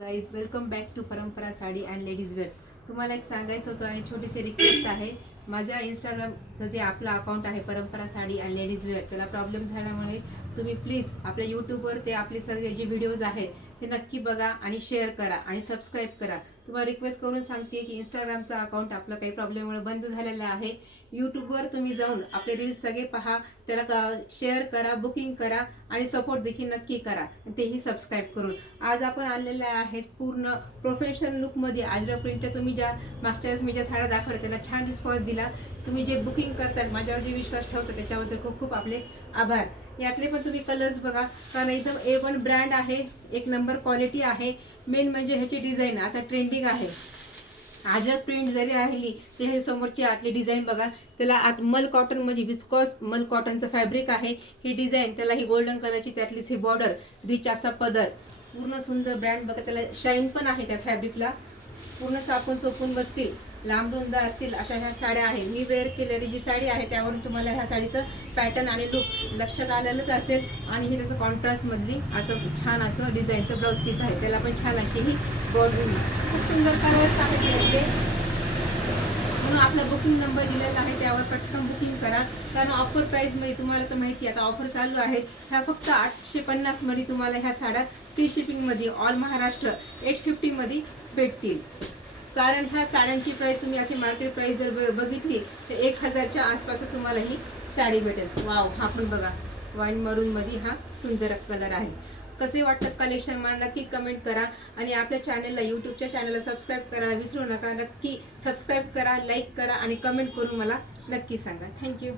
Guys welcome back to परंपरा sari and ladies wear. तुम्हाला एक सांगायचं होतं आणि छोटीशी रिक्वेस्ट आहे. माझ्या इंस्टाग्रामचं जे आपलं अकाउंट आहे परंपरा साडी अँड लेडीज वेअर, त्याला प्रॉब्लेम झाल्यामुळे तुम्ही प्लीज आपल्या यूट्यूबवर ते आपले सगळे जे व्हिडिओज आहेत ते नक्की बघा आणि शेअर करा आणि सबस्क्राईब करा. तुम्हाला रिक्वेस्ट करून सांगते की इंस्टाग्रामचं अकाउंट आपलं काही प्रॉब्लेममुळे बंद झालेलं आहे. यूट्यूबवर तुम्ही जाऊन आपले रील्स सगळे पहा, त्याला शेअर करा, बुकिंग करा आणि सपोर्ट देखील नक्की करा, तेही सबस्क्राईब करून. आज आपण आलेले आहेत पूर्ण प्रोफेशनल लुकमध्ये अजरक प्रिंटच्या. तुम्ही ज्या मागच्या वेळेस मी ज्या साड्या दाखवल्या त्यांना छान रिस्पॉन्स दिला. तुम्ही जे बुकिंग करतात, माझ्यावर जे विश्वास ठेवता त्याच्याबद्दल खूप खूप आपले आभार. यातले पण तुम्ही कलर्स बघा, कारण एकदम A1 ब्रँड आहे, एक नंबर क्वालिटी आहे. मेन म्हणजे ह्याची डिझाईन आता ट्रेंडिंग आहे. अजरक प्रिंट जरी राहिली ते हे समोरची आतली डिझाईन बघा, त्याला आत मल कॉटन मध्ये विस्कॉस मल कॉटनचं फॅब्रिक आहे. ही डिझाईन, त्याला ही गोल्डन कलरची, त्यातलीच ही बॉर्डर, रिच असा पदर, पूर्ण सुंदर ब्रँड बघा. त्याला शाईन पण आहे त्या फॅब्रिकला, पूर्ण चापून चोपून बसतील, लांब रुंद असतील अशा ह्या साड्या आहेत. मी वेअर केलेली जी साडी आहे त्यावरून तुम्हाला ह्या साडीचं पॅटर्न आणि लुक लक्षात आलेलंच असेल. आणि हे त्याचं कॉन्ट्रास्टमधली असं छान असं डिझाईनचं ब्लाऊज पीस आहे, त्याला पण छान अशी ही बॉर्डर, खूप सुंदर कलर्स आहेत याचे. म्हणून आपला बुकिंग नंबर दिलेला आहे, त्यावर पटकन बुकिंग करा. कारण ऑफर प्राईसमध्ये तुम्हाला तर माहिती आहे आता ऑफर चालू आहे. ह्या फक्त 850 मध्ये तुम्हाला ह्या साड्या फ्री शिपिंगमध्ये ऑल महाराष्ट्र 850 मध्ये भेटतील. कारण ह्या साड्यांची प्राइस तुम्ही अशी मार्केट प्राइस जर बघितली तर 1000च्या आसपास तुम्हाला ही साडी भेटेल. वाव, हा पण बघा वाईन मरून मध्ये हा सुंदर कलर आहे. कसे वाटतं कलेक्शन मला नक्की कमेंट करा. आणि आपल्या चॅनलला, यूट्यूबच्या चॅनलला सबस्क्राईब करायला विसरू नका. नक्की सबस्क्राईब करा, लाईक करा आणि कमेंट करून मला नक्की सांगा. थँक्यू.